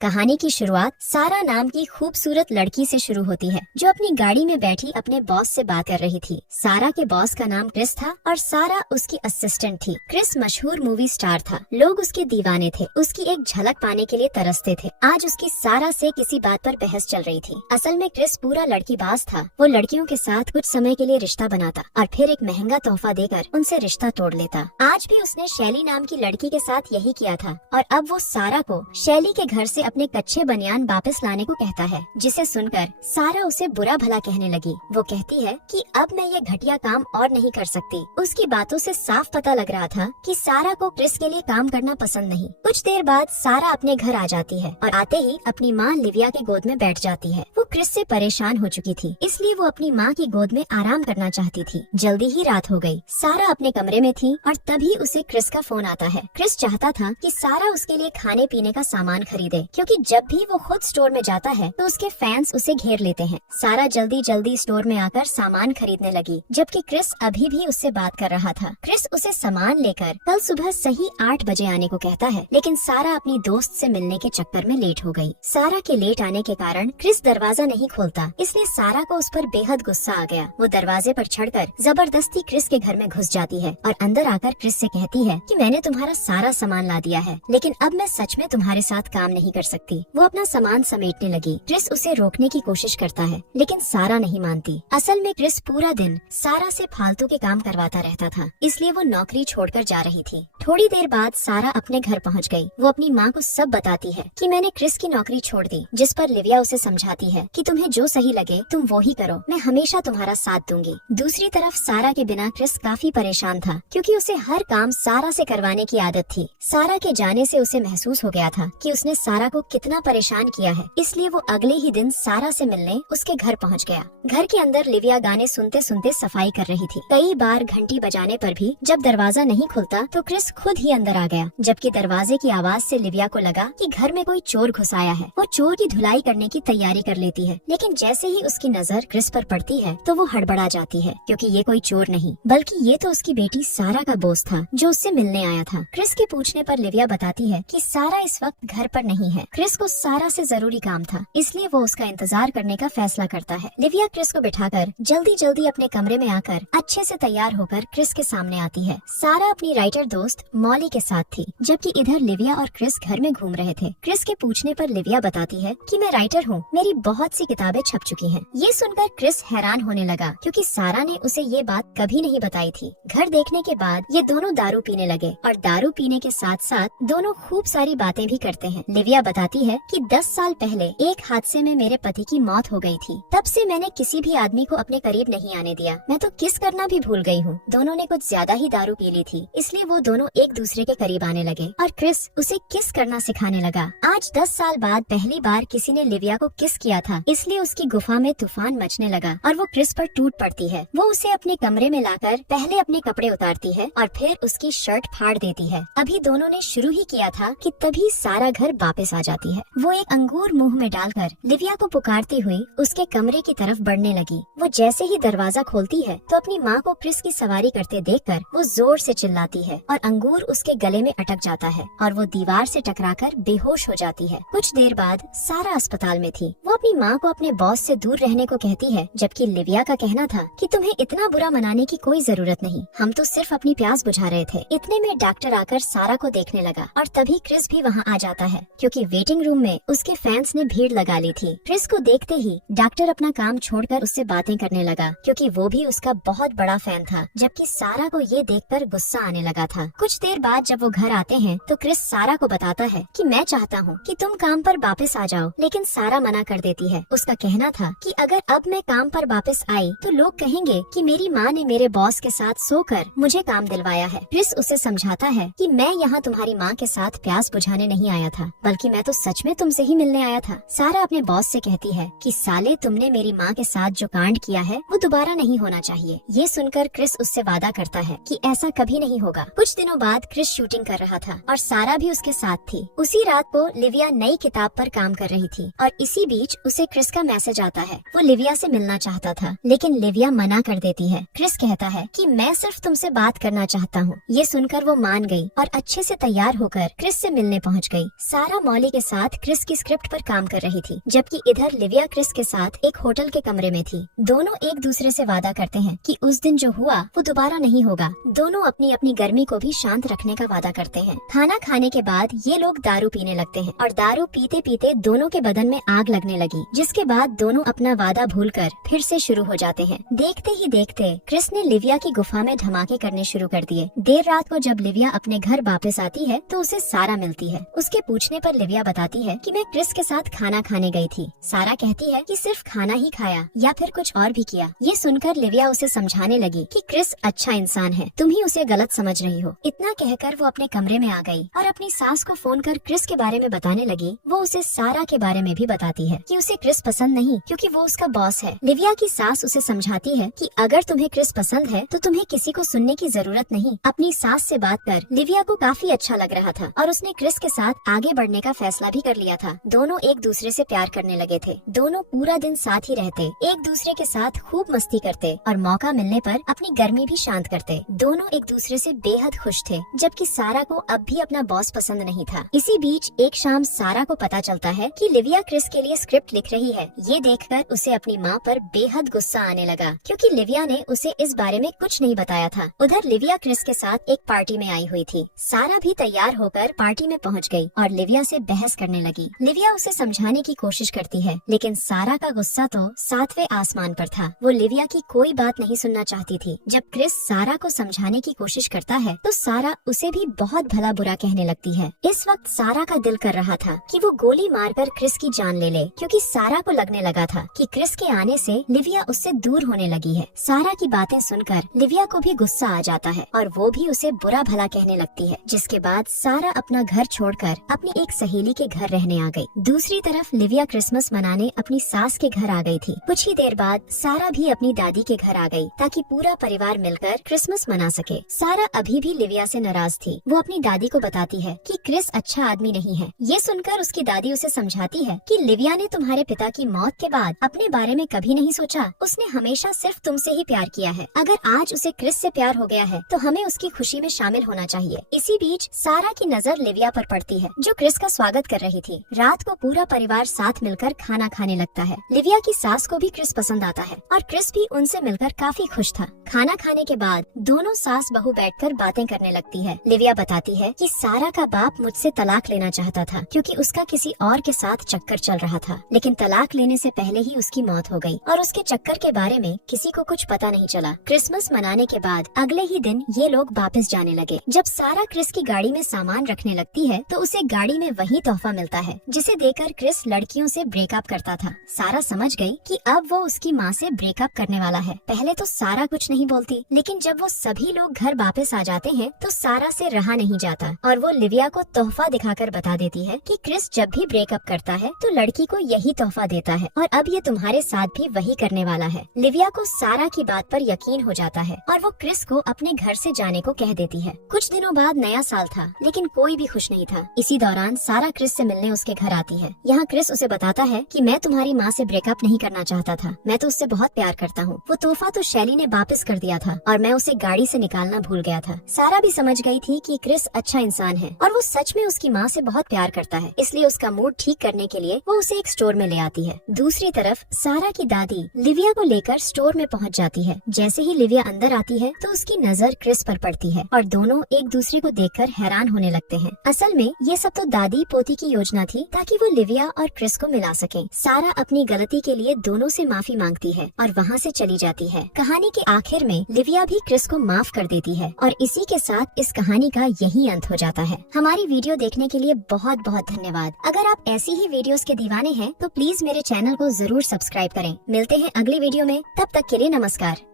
कहानी की शुरुआत सारा नाम की खूबसूरत लड़की से शुरू होती है, जो अपनी गाड़ी में बैठी अपने बॉस से बात कर रही थी। सारा के बॉस का नाम क्रिस था और सारा उसकी असिस्टेंट थी। क्रिस मशहूर मूवी स्टार था, लोग उसके दीवाने थे, उसकी एक झलक पाने के लिए तरसते थे। आज उसकी सारा से किसी बात पर बहस चल रही थी। असल में क्रिस पूरा लड़कीबाज था। वो लड़कियों के साथ कुछ समय के लिए रिश्ता बनाता और फिर एक महंगा तोहफा देकर उनसे रिश्ता तोड़ लेता। आज भी उसने शैली नाम की लड़की के साथ यही किया था और अब वो सारा को शैली के घर से अपने कच्चे बनियान वापस लाने को कहता है, जिसे सुनकर सारा उसे बुरा भला कहने लगी। वो कहती है कि अब मैं ये घटिया काम और नहीं कर सकती। उसकी बातों से साफ पता लग रहा था कि सारा को क्रिस के लिए काम करना पसंद नहीं। कुछ देर बाद सारा अपने घर आ जाती है और आते ही अपनी माँ लिविया के गोद में बैठ जाती है। वो क्रिस से परेशान हो चुकी थी, इसलिए वो अपनी माँ की गोद में आराम करना चाहती थी। जल्दी ही रात हो गई। सारा अपने कमरे में थी और तभी उसे क्रिस का फोन आता है। क्रिस चाहता था कि सारा उसके लिए खाने पीने का सामान खरीदे, क्योंकि जब भी वो खुद स्टोर में जाता है तो उसके फैंस उसे घेर लेते हैं। सारा जल्दी जल्दी स्टोर में आकर सामान खरीदने लगी, जबकि क्रिस अभी भी उससे बात कर रहा था। क्रिस उसे सामान लेकर कल सुबह सही 8 बजे आने को कहता है, लेकिन सारा अपनी दोस्त से मिलने के चक्कर में लेट हो गई। सारा के लेट आने के कारण क्रिस दरवाजा नहीं खोलता, इसलिए सारा को उस पर बेहद गुस्सा आ गया। वो दरवाजे पर चढ़कर जबरदस्ती क्रिस के घर में घुस जाती है और अंदर आकर क्रिस से कहती है कि मैंने तुम्हारा सारा सामान ला दिया है, लेकिन अब मैं सच में तुम्हारे साथ काम नहीं कर सकती। वो अपना सामान समेटने लगी। क्रिस उसे रोकने की कोशिश करता है, लेकिन सारा नहीं मानती। असल में क्रिस पूरा दिन सारा से फालतू के काम करवाता रहता था, इसलिए वो नौकरी छोड़कर जा रही थी। थोड़ी देर बाद सारा अपने घर पहुंच गई। वो अपनी माँ को सब बताती है कि मैंने क्रिस की नौकरी छोड़ दी, जिस पर लिविया उसे समझाती है कि तुम्हें जो सही लगे तुम वो ही करो, मैं हमेशा तुम्हारा साथ दूंगी। दूसरी तरफ सारा के बिना क्रिस काफी परेशान था, क्योंकि उसे हर काम सारा से करवाने की आदत थी। सारा के जाने से उसे महसूस हो गया था कि उसने सारा को कितना परेशान किया है, इसलिए वो अगले ही दिन सारा से मिलने उसके घर पहुंच गया। घर के अंदर लिविया गाने सुनते सुनते सफाई कर रही थी। कई बार घंटी बजाने पर भी जब दरवाजा नहीं खुलता तो क्रिस खुद ही अंदर आ गया, जबकि दरवाजे की आवाज से लिविया को लगा कि घर में कोई चोर घुस आया है। वो चोर की धुलाई करने की तैयारी कर लेती है, लेकिन जैसे ही उसकी नजर क्रिस पर पड़ती है तो वो हड़बड़ा जाती है, क्योंकि ये कोई चोर नहीं बल्कि ये तो उसकी बेटी सारा का बोस था, जो उससे मिलने आया था। क्रिस के पूछने पर लिविया बताती है कि सारा इस वक्त घर पर नहीं है। क्रिस को सारा से जरूरी काम था, इसलिए वो उसका इंतजार करने का फैसला करता है। लिविया क्रिस को बिठाकर जल्दी जल्दी अपने कमरे में आकर अच्छे से तैयार होकर क्रिस के सामने आती है। सारा अपनी राइटर दोस्त मॉली के साथ थी, जबकि इधर लिविया और क्रिस घर में घूम रहे थे। क्रिस के पूछने पर लिविया बताती है कि मैं राइटर हूँ, मेरी बहुत सी किताबें छप चुकी हैं। ये सुनकर क्रिस हैरान होने लगा, क्योंकि सारा ने उसे ये बात कभी नहीं बताई थी। घर देखने के बाद ये दोनों दारू पीने लगे और दारू पीने के साथ साथ दोनों खूब सारी बातें भी करते हैं। लिविया बताती है कि 10 साल पहले एक हादसे में मेरे पति की मौत हो गई थी। तब से मैंने किसी भी आदमी को अपने करीब नहीं आने दिया। मैं तो किस करना भी भूल गई हूँ। दोनों ने कुछ ज्यादा ही दारू पी ली थी, इसलिए वो दोनों एक दूसरे के करीब आने लगे और क्रिस उसे किस करना सिखाने लगा। आज 10 साल बाद पहली बार किसी ने लिविया को किस किया था, इसलिए उसकी गुफा में तूफान मचने लगा और वो क्रिस पर टूट पड़ती है। वो उसे अपने कमरे में लाकर पहले अपने कपड़े उतारती है और फिर उसकी शर्ट फाड़ देती है। अभी दोनों ने शुरू ही किया था कि तभी सारा घर वापस आ जाती है। वो एक अंगूर मुंह में डालकर लिविया को पुकारती हुई उसके कमरे की तरफ बढ़ने लगी। वो जैसे ही दरवाजा खोलती है तो अपनी माँ को क्रिस की सवारी करते देखकर वो जोर से चिल्लाती है और अंगूर उसके गले में अटक जाता है और वो दीवार से टकराकर बेहोश हो जाती है। कुछ देर बाद सारा अस्पताल में थी। वो अपनी माँ को अपने बॉस से दूर रहने को कहती है, जबकि लिविया का कहना था कि तुम्हें इतना बुरा मनाने की कोई जरूरत नहीं, हम तो सिर्फ अपनी प्यास बुझा रहे थे। इतने में डॉक्टर आकर सारा को देखने लगा और तभी क्रिस भी वहाँ आ जाता है, क्योंकि वेटिंग रूम में उसके फैंस ने भीड़ लगा ली थी। क्रिस को देखते ही डॉक्टर अपना काम छोड़कर उससे बातें करने लगा, क्योंकि वो भी उसका बहुत बड़ा फैन था, जबकि सारा को ये देखकर गुस्सा आने लगा था। कुछ देर बाद जब वो घर आते हैं तो क्रिस सारा को बताता है कि मैं चाहता हूँ कि तुम काम पर वापस आ जाओ, लेकिन सारा मना कर देती है। उसका कहना था कि अगर अब मैं काम पर वापस आई तो लोग कहेंगे कि मेरी माँ ने मेरे बॉस के साथ सोकर मुझे काम दिलवाया है। क्रिस उसे समझाता है कि मैं यहाँ तुम्हारी माँ के साथ प्यास बुझाने नहीं आया था, बल्कि मैं तो सच में तुमसे ही मिलने आया था। सारा अपने बॉस से कहती है कि साले, तुमने मेरी माँ के साथ जो कांड किया है वो दोबारा नहीं होना चाहिए। ये सुनकर क्रिस उससे वादा करता है कि ऐसा कभी नहीं होगा। कुछ दिनों बाद क्रिस शूटिंग कर रहा था और सारा भी उसके साथ थी। उसी रात को लिविया नई किताब पर काम कर रही थी और इसी बीच उसे उसे क्रिस का मैसेज आता है। वो लिविया से मिलना चाहता था, लेकिन लिविया मना कर देती है। क्रिस कहता है कि मैं सिर्फ तुमसे बात करना चाहता हूँ। ये सुनकर वो मान गई और अच्छे से तैयार होकर क्रिस से मिलने पहुँच गई। सारा मॉली के साथ क्रिस की स्क्रिप्ट पर काम कर रही थी, जबकि इधर लिविया क्रिस के साथ एक होटल के कमरे में थी। दोनों एक दूसरे से वादा करते हैं कि उस दिन जो हुआ वो दोबारा नहीं होगा। दोनों अपनी अपनी गर्मी को भी शांत रखने का वादा करते हैं। खाना खाने के बाद ये लोग दारू पीने लगते हैं और दारू पीते पीते दोनों के बदन में आग लगने लगी, जिसके बाद दोनों अपना वादा भूलकर फिर से शुरू हो जाते हैं। देखते ही देखते क्रिस ने लिविया की गुफा में धमाके करने शुरू कर दिए। देर रात को जब लिविया अपने घर वापस आती है तो उसे सारा मिलती है। उसके पूछने पर लिविया बताती है कि मैं क्रिस के साथ खाना खाने गई थी। सारा कहती है कि सिर्फ खाना ही खाया या फिर कुछ और भी किया। ये सुनकर लिविया उसे समझाने लगी कि क्रिस अच्छा इंसान है, तुम ही उसे गलत समझ रही हो। इतना कहकर वो अपने कमरे में आ गई और अपनी सास को फोन कर क्रिस के बारे में बताने लगी। वो उसे सारा के बारे में भी बताती है कि उसे क्रिस पसंद नहीं, क्योंकि वो उसका बॉस है। लिविया की सास उसे समझाती है कि अगर तुम्हें क्रिस पसंद है तो तुम्हें किसी को सुनने की जरूरत नहीं। अपनी सास से बात कर लिविया को काफी अच्छा लग रहा था और उसने क्रिस के साथ आगे बढ़ने का फैसला भी कर लिया था। दोनों एक दूसरे से प्यार करने लगे थे। दोनों पूरा दिन साथ ही रहते, एक दूसरे के साथ खूब मस्ती करते और मौका मिलने पर अपनी गर्मी भी शांत करते। दोनों एक दूसरे से बेहद खुश थे, जबकि सारा को अब भी अपना बॉस पसंद नहीं था। इसी बीच एक शाम सारा को पता चलता है कि लिविया क्रिस के लिए स्क्रिप्ट लिख रही है। ये देखकर उसे अपनी माँ पर बेहद गुस्सा आने लगा, क्योंकि लिविया ने उसे इस बारे में कुछ नहीं बताया था। उधर लिविया क्रिस के साथ एक पार्टी में आई हुई थी। सारा भी तैयार होकर पार्टी में पहुँच गयी और लिविया से बहस करने लगी। लिविया उसे समझाने की कोशिश करती है, लेकिन सारा का गुस्सा तो 7वें आसमान पर था। वो लिविया की कोई बात नहीं सुनना चाहती थी। जब क्रिस सारा को समझाने की कोशिश करता है तो सारा उसे भी बहुत भला बुरा कहने लगती है। इस वक्त सारा का दिल कर रहा था कि वो गोली मारकर क्रिस की जान ले ले, क्योंकि सारा को लगने लगा था कि क्रिस के आने से लिविया उससे दूर होने लगी है। सारा की बातें सुनकर लिविया को भी गुस्सा आ जाता है और वो भी उसे बुरा भला कहने लगती है, जिसके बाद सारा अपना घर छोड़कर अपनी एक सहेली के घर रहने आ गई। दूसरी तरफ लिविया क्रिसमस मनाने अपनी सास के घर आ गई थी। कुछ ही देर बाद सारा भी अपनी दादी के घर आ गई, ताकि पूरा परिवार मिलकर क्रिसमस मना सके। सारा अभी भी लिविया से नाराज थी। वो अपनी दादी को बताती है कि क्रिस अच्छा आदमी नहीं है। ये सुनकर उसकी दादी उसे समझाती है कि लिविया ने तुम्हारे पिता की मौत के बाद अपने बारे में कभी नहीं सोचा। उसने हमेशा सिर्फ तुमसे ही प्यार किया है। अगर आज उसे क्रिस से प्यार हो गया है तो हमें उसकी खुशी में शामिल होना चाहिए। इसी बीच सारा की नजर लिविया पर पड़ती है, जो क्रिस का स्वागत कर रही थी। रात को पूरा परिवार साथ मिलकर खाना खाने लगता है। लिविया की सास को भी क्रिस पसंद आता है और क्रिस भी उनसे मिलकर काफी खुश था। खाना खाने के बाद दोनों सास बहू बैठकर बातें करने लगती है। लिविया बताती है कि सारा का बाप मुझसे तलाक लेना चाहता था, क्योंकि उसका किसी और के साथ चक्कर चल रहा था, लेकिन तलाक लेने से पहले ही उसकी मौत हो गई और उसके चक्कर के बारे में किसी को कुछ पता नहीं चला। क्रिसमस मनाने के बाद अगले ही दिन ये लोग वापस जाने लगे। जब सारा क्रिस की गाड़ी में सामान रखने लगती है तो उसे गाड़ी में वही तोहफा मिलता है, जिसे देकर क्रिस लड़कियों से ब्रेकअप करता था। सारा समझ गई कि अब वो उसकी माँ से ब्रेकअप करने वाला है। पहले तो सारा कुछ नहीं बोलती, लेकिन जब वो सभी लोग घर वापस आ जाते हैं तो सारा से रहा नहीं जाता और वो लिविया को तोहफा दिखाकर बता देती है कि क्रिस जब भी ब्रेकअप करता है तो लड़की को यही तोहफा देता है और अब ये तुम्हारे साथ भी वही करने वाला है। लिविया को सारा की बात पर यकीन हो जाता है और वो क्रिस को अपने घर से जाने को कह देती है। कुछ दिनों बाद नया साल था, लेकिन कोई भी खुश नहीं था। इसी दौरान सारा क्रिस से मिलने उसके घर आती है। यहाँ क्रिस उसे बताता है कि मैं तुम्हारी माँ से ब्रेकअप नहीं करना चाहता था, मैं तो उससे बहुत प्यार करता हूँ। वो तोहफा तो शैली ने वापस कर दिया था और मैं उसे गाड़ी से निकालना भूल गया था। सारा भी समझ गई थी कि क्रिस अच्छा इंसान है और वो सच में उसकी माँ से बहुत प्यार करता है, इसलिए उसका मूड ठीक करने के लिए वो उसे एक स्टोर में ले आती है। दूसरी तरफ सारा की दादी लिविया को लेकर स्टोर में पहुँच जाती है। जैसे ही लिविया अंदर आती है तो उसकी नजर क्रिस पर पड़ती है और दोनों एक दूसरे को देखकर हैरान होने लगते हैं। असल में ये सब तो दादी पोती की योजना थी, ताकि वो लिविया और क्रिस को मिला सके। सारा अपनी गलती के लिए दोनों से माफी मांगती है और वहाँ से चली जाती है। कहानी के आखिर में लिविया भी क्रिस को माफ कर देती है और इसी के साथ इस कहानी का यही अंत हो जाता है। हमारी वीडियो देखने के लिए बहुत बहुत धन्यवाद। अगर आप ऐसी ही वीडियोस के दीवाने हैं तो प्लीज मेरे चैनल को जरूर सब्सक्राइब करें। मिलते हैं अगली वीडियो में, तब तक के लिए नमस्कार।